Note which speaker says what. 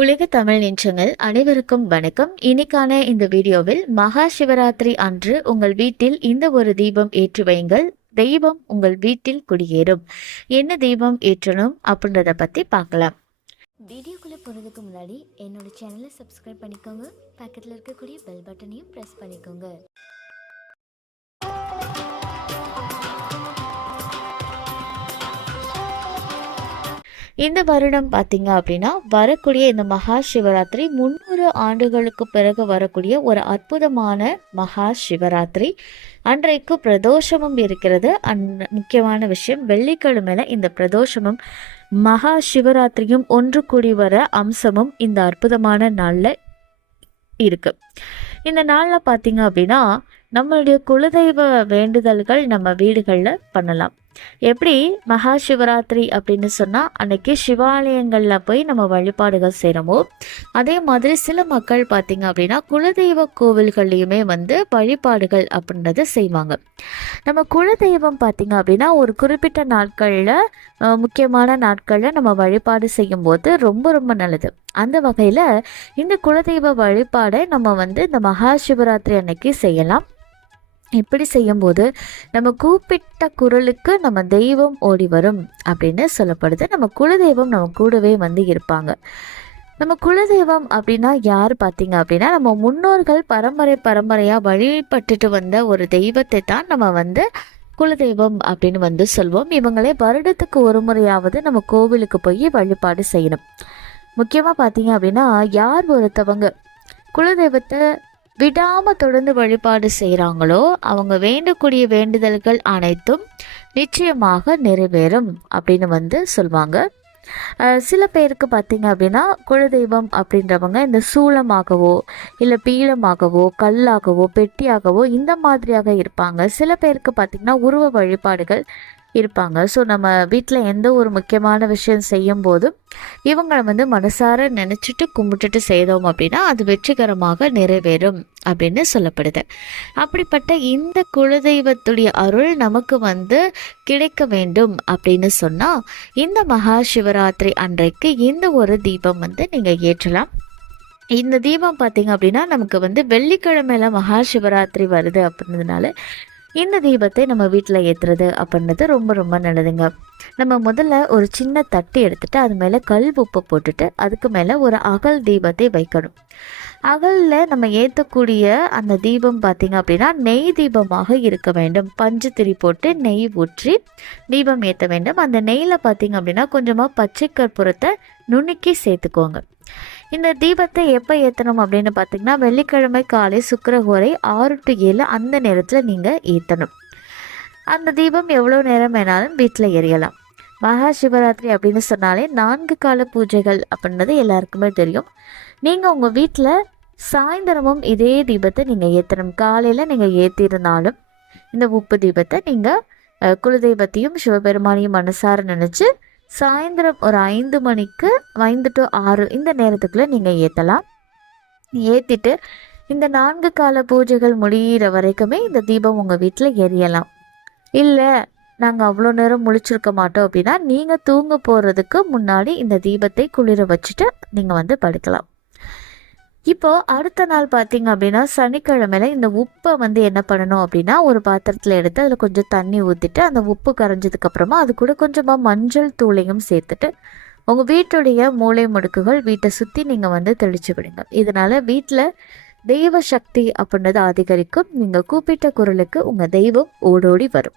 Speaker 1: உலக தமிழ் நின்றங்கள் அனைவருக்கும் வணக்கம். இன்னைக்கான இந்த வீடியோவில் மகா சிவராத்திரி அன்று உங்கள் வீட்டில் இந்த ஒரு தீபம் ஏற்றி வையுங்கள். தெய்வம் உங்கள் வீட்டில் குடியேறும். என்ன தீபம் ஏற்றணும் அப்படின்றத பத்தி பார்க்கலாம்.
Speaker 2: வீடியோக்குள்ளே போகிறதுக்கு முன்னாடி என்னோட சேனலை சப்ஸ்கிரைப் பண்ணிக்கோங்க. பக்கத்தில் இருக்கக்கூடிய பெல் பட்டனையும் ப்ரெஸ் பண்ணிக்கோங்க.
Speaker 1: இந்த வருடம் பார்த்தீங்க அப்படின்னா வரக்கூடிய இந்த மகா சிவராத்திரி முந்நூறு ஆண்டுகளுக்கு பிறகு வரக்கூடிய ஒரு அற்புதமான மகா சிவராத்திரி. அன்றைக்கு பிரதோஷமும் இருக்கிறது. அந் முக்கியமான விஷயம் வெள்ளிக்கிழமையில இந்த பிரதோஷமும் மகா சிவராத்திரியும் ஒன்று கூடி வர அம்சமும் இந்த அற்புதமான நாளில் இருக்கு. இந்த நாளில் பார்த்தீங்க அப்படின்னா நம்மளுடைய குலதெய்வ வேண்டுதல்கள் நம்ம வீடுகளில் பண்ணலாம். எப்படி மகா சிவராத்திரி அப்படின்னு சொன்னால் அன்னைக்கு சிவாலயங்களில் போய் நம்ம வழிபாடுகள் செய்கிறோமோ அதே மாதிரி சில மக்கள் பார்த்திங்க அப்படின்னா குலதெய்வ கோவில்கள்லையுமே வந்து வழிபாடுகள் அப்படின்றத செய்வாங்க. நம்ம குலதெய்வம் பார்த்திங்க அப்படின்னா ஒரு குறிப்பிட்ட நாட்களில் முக்கியமான நாட்களில் நம்ம வழிபாடு செய்யும்போது ரொம்ப ரொம்ப நல்லது. அந்த வகையில் இந்த குலதெய்வ வழிபாடை நம்ம வந்து இந்த மகா சிவராத்திரி அன்னைக்கு செய்யலாம். இப்படி செய்யும்போது நம்ம கூப்பிட்ட குரலுக்கு நம்ம தெய்வம் ஓடி வரும் அப்படின்னு சொல்லப்படுது. நம்ம குலதெய்வம் நம்ம கூடவே வந்து இருப்பாங்க. நம்ம குலதெய்வம் அப்படின்னா யார் பார்த்தீங்க அப்படின்னா நம்ம முன்னோர்கள் பரம்பரை பரம்பரையாக வழிபட்டுட்டு வந்த ஒரு தெய்வத்தை தான் நம்ம வந்து குலதெய்வம் அப்படின்னு வந்து சொல்வோம். இவங்களே வருடத்துக்கு ஒரு முறையாவது நம்ம கோவிலுக்கு போய் வழிபாடு செய்யணும். முக்கியமாக பார்த்தீங்க அப்படின்னா யார் ஒருத்தவங்க குலதெய்வத்தை விடாமல் தொடர்ந்து வழிபாடு செய்கிறாங்களோ அவங்க வேண்டக்கூடிய வேண்டுதல்கள் அனைத்தும் நிச்சயமாக நிறைவேறும் அப்படின்னு வந்து சொல்லுவாங்க சில பேருக்கு பார்த்தீங்க அப்படின்னா குலதெய்வம் அப்படின்றவங்க இந்த சூளமாகவோ இல்லை பீளமாகவோ கல்லாகவோ பெட்டியாகவோ இந்த மாதிரியாக இருப்பாங்க. சில பேருக்கு பார்த்திங்கன்னா உருவ வழிபாடுகள் இருப்பாங்க. ஸோ நம்ம வீட்டில் எந்த ஒரு முக்கியமான விஷயம் செய்யும் போதும் இவங்களை வந்து மனசார நினச்சிட்டு கும்பிட்டுட்டு செய்தோம் அப்படின்னா அது வெற்றிகரமாக நிறைவேறும் அப்படின்னு சொல்லப்படுது. அப்படிப்பட்ட இந்த குலதெய்வத்துடைய அருள் நமக்கு வந்து கிடைக்க வேண்டும் அப்படின்னு சொன்னால் இந்த மகா சிவராத்திரி அன்றைக்கு இந்த ஒரு தீபம் வந்து நீங்கள் ஏற்றலாம். இந்த தீபம் பார்த்தீங்க அப்படின்னா நமக்கு வந்து வெள்ளிக்கிழமையில மகா சிவராத்திரி வருது அப்படின்றதுனால இந்த தீபத்தை நம்ம வீட்டில் ஏற்றுறது அப்படின்றது ரொம்ப ரொம்ப நல்லதுங்க. நம்ம முதல்ல ஒரு சின்ன தட்டு எடுத்துட்டு அது மேலே கல் உப்பு போட்டுட்டு அதுக்கு மேலே ஒரு அகல் தீபத்தை வைக்கணும். அகலில் நம்ம ஏற்றக்கூடிய அந்த தீபம் பார்த்திங்க அப்படின்னா நெய் தீபமாக இருக்க வேண்டும். பஞ்சு திரி போட்டு நெய் ஊற்றி தீபம் ஏற்ற வேண்டும். அந்த நெய்யில் பார்த்திங்க அப்படின்னா கொஞ்சமாக பச்சை கற்பூரத்தை நுணுக்கி சேர்த்துக்கோங்க. இந்த தீபத்தை எப்போ ஏற்றணும் அப்படின்னு பார்த்தீங்கன்னா வெள்ளிக்கிழமை காலை சுக்கரகோரை ஆறு டு ஏழு அந்த நேரத்தில் நீங்கள் ஏற்றணும் அந்த தீபம் எவ்வளோ நேரம் வேணாலும் வீட்டில் எரியலாம். மகா சிவராத்திரி அப்படின்னு சொன்னாலே நான்கு கால பூஜைகள் அப்படின்றது எல்லாருக்குமே தெரியும். நீங்கள் உங்கள் வீட்டில் சாயந்தரமும் இதே தீபத்தை நீங்கள் ஏற்றணும் காலையில் நீங்கள் ஏற்றிருந்தாலும் இந்த உப்பு தீபத்தை நீங்கள் குலதெய்வத்தையும் சிவபெருமானையும் மனசார நினச்சி சாயந்தரம் ஒரு ஐந்து மணிக்கு ஐந்து டு ஆறு இந்த நேரத்துக்குள்ளே நீங்கள் ஏற்றலாம் ஏற்றிட்டு இந்த நான்கு கால பூஜைகள் முடிகிற வரைக்குமே இந்த தீபம் உங்கள் வீட்டில் எரியலாம். இல்லை நாங்கள் அவ்வளோ நேரம் முழிச்சிருக்க மாட்டோம் அப்படின்னா நீங்கள் தூங்க போகிறதுக்கு முன்னாடி இந்த தீபத்தை குளிர வச்சுட்டு நீங்கள் வந்து படுக்கலாம். இப்போ அடுத்த நாள் பார்த்தீங்க அப்படின்னா சனிக்கிழமையில இந்த உப்பை வந்து என்ன பண்ணணும் அப்படின்னா ஒரு பாத்திரத்தில் எடுத்து அதில் கொஞ்சம் தண்ணி ஊற்றிட்டு அந்த உப்பு கரைஞ்சதுக்கு அப்புறமா அது கூட கொஞ்சமாக மஞ்சள் தூளையும் சேர்த்துட்டு உங்கள் வீட்டுடைய மூளை முடுக்குகள் வீட்டை சுற்றி நீங்கள் வந்து தெளிச்சு விடுங்க. இதனால் வீட்டில் தெய்வ சக்தி அப்படின்றது அதிகரிக்கும். நீங்கள் கூப்பிட்ட குரலுக்கு உங்கள் தெய்வம் ஓடோடி வரும்.